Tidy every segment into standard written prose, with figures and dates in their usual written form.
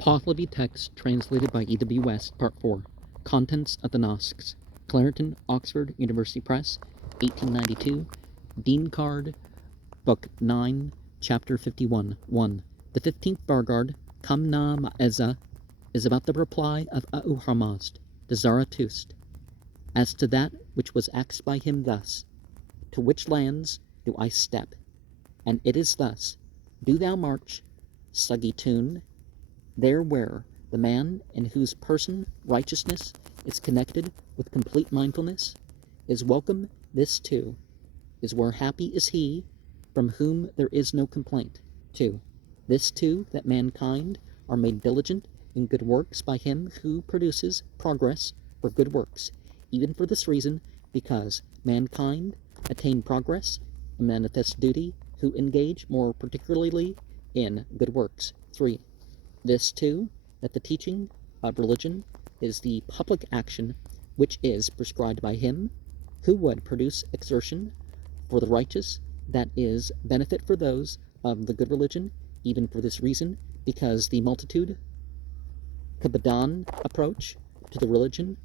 Pahlavi text translated by E.W. West, Part 4. Contents of the Nasks. Clarendon, Oxford University Press, 1892. Dinkard, Book 9, Chapter 51. 1. The 15th Bargard, Kamna Ma'eza, is about the reply of Ahurmazd to Zarathustra, as to that which was asked by him thus: To which lands do I step? And it is thus: Do thou march, Sagitun, there where the man in whose person righteousness is connected with complete mindfulness is welcome. This too is where happy is he from whom there is no complaint. 2. This too, that mankind are made diligent in good works by him who produces progress for good works, even for this reason, because mankind attain progress and manifest duty who engage more particularly in good works. 3. This too, that the teaching of religion is the public action which is prescribed by him who would produce exertion for the righteous, that is, benefit for those of the good religion, even for this reason, because the multitude Kabadan approach to the religion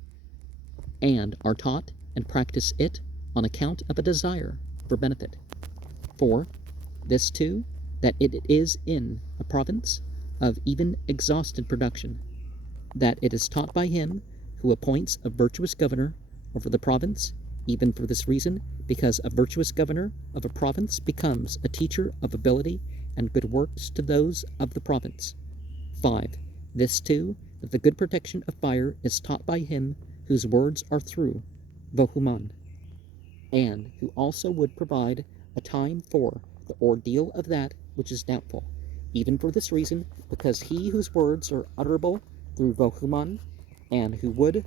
and are taught and practice it on account of a desire for benefit. 4. This too, that it is in a province of even exhausted production, that it is taught by him who appoints a virtuous governor over the province, even for this reason, because a virtuous governor of a province becomes a teacher of ability and good works to those of the province. 5. This too, that the good protection of fire is taught by him whose words are through Vohuman, and who also would provide a time for the ordeal of that which is doubtful, even for this reason, because he whose words are utterable through Vohuman, and who would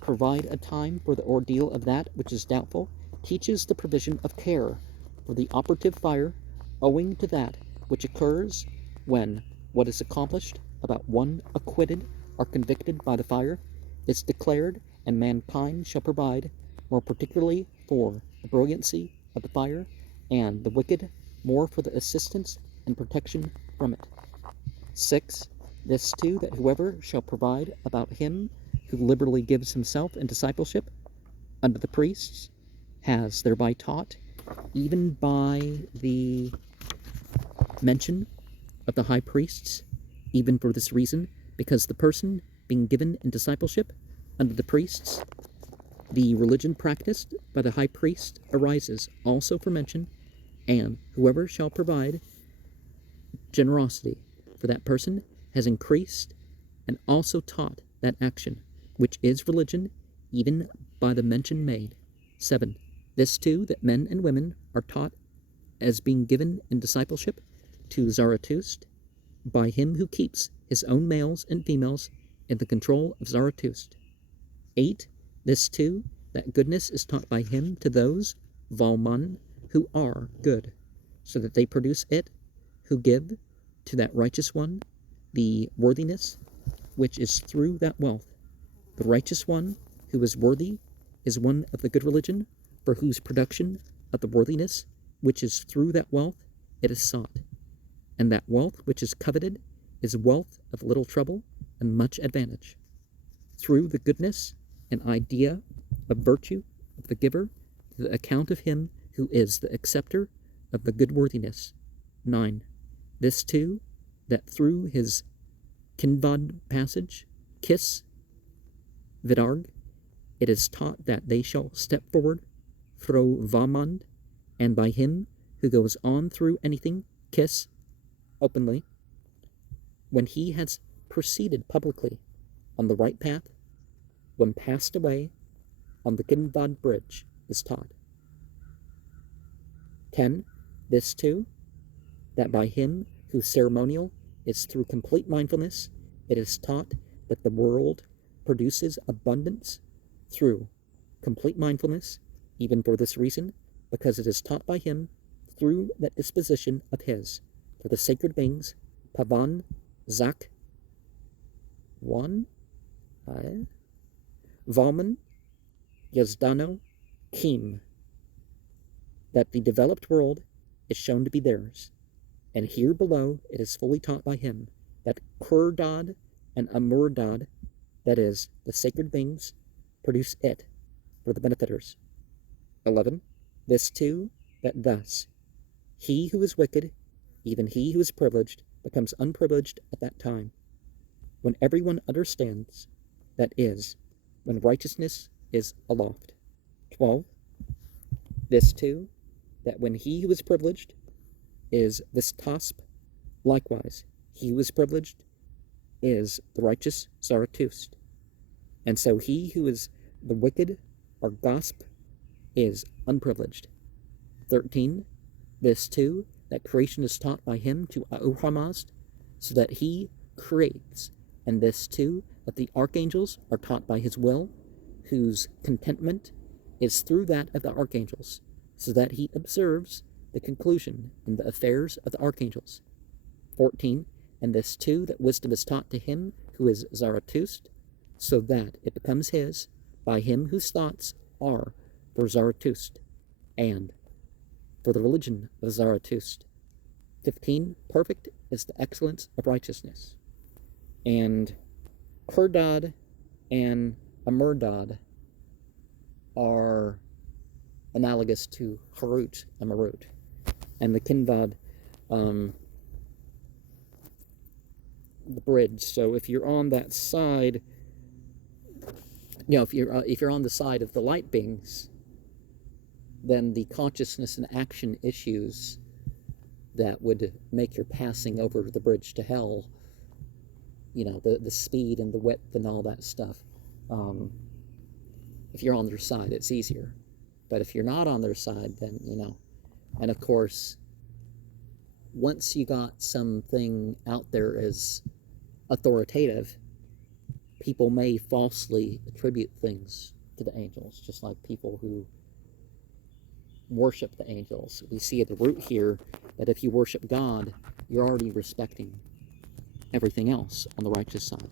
provide a time for the ordeal of that which is doubtful, teaches the provision of care for the operative fire, owing to that which occurs when what is accomplished about one acquitted or convicted by the fire is declared, and mankind shall provide more particularly for the brilliancy of the fire, and the wicked more for the assistance and protection from it. 6. This too, that whoever shall provide about him who liberally gives himself in discipleship unto the priests has thereby taught, even by the mention of the high priests, even for this reason, because the person being given in discipleship unto the priests, the religion practiced by the high priest arises also for mention, and whoever shall provide generosity for that person has increased and also taught that action, which is religion, even by the mention made. 7. This too, that men and women are taught as being given in discipleship to Zarathustra by him who keeps his own males and females in the control of Zarathustra. 8. This too, that goodness is taught by him to those Valman who are good, so that they produce it, who give to that righteous one the worthiness which is through that wealth. The righteous one who is worthy is one of the good religion, for whose production of the worthiness which is through that wealth it is sought. And that wealth which is coveted is wealth of little trouble and much advantage. Through the goodness and idea of virtue of the giver, to the account of him who is the acceptor of the good worthiness. 9. This too, that through his Kinvad passage, Kiss, Vidarg, it is taught that they shall step forward, Fro Vamand, and by him who goes on through anything, Kiss, openly, when he has proceeded publicly on the right path, when passed away on the Kinvad bridge, is taught. 10. This too, that by him whose ceremonial is through complete mindfulness, it is taught that the world produces abundance through complete mindfulness, even for this reason, because it is taught by him through that disposition of his for the sacred beings, Pavan, Zak, Wan, Valman, Yazdano, Kim, that the developed world is shown to be theirs, and here below it is fully taught by him, that Kurdad and Amurdad, that is, the sacred beings, produce it for the benefiters. 11. This too, that thus he who is wicked, even he who is privileged, becomes unprivileged at that time, when everyone understands, that is, when righteousness is aloft. 12. This too, that when he who is privileged is this tasp, likewise, he who is privileged is the righteous Zarathustra. And so he who is the wicked, or gosp, is unprivileged. 13. This too, that creation is taught by him to Ahura-Mazda, so that he creates. And this too, that the archangels are taught by his will, whose contentment is through that of the archangels, so that he observes the conclusion in the affairs of the archangels. 14. And this too, that wisdom is taught to him who is Zarathustra, so that it becomes his by him whose thoughts are for Zarathustra and for the religion of Zarathustra. 15. Perfect is the excellence of righteousness. And Kurdad and Amurdad are analogous to Harut and Marut. And the Kindad, the bridge. So if you're on that side, if you're on the side of the light beings, then the consciousness and action issues that would make your passing over the bridge to hell, the speed and the width and all that stuff, if you're on their side, it's easier. But if you're not on their side, then, and of course, once you got something out there as authoritative, people may falsely attribute things to the angels, just like people who worship the angels. We see at the root here that if you worship God, you're already respecting everything else on the righteous side.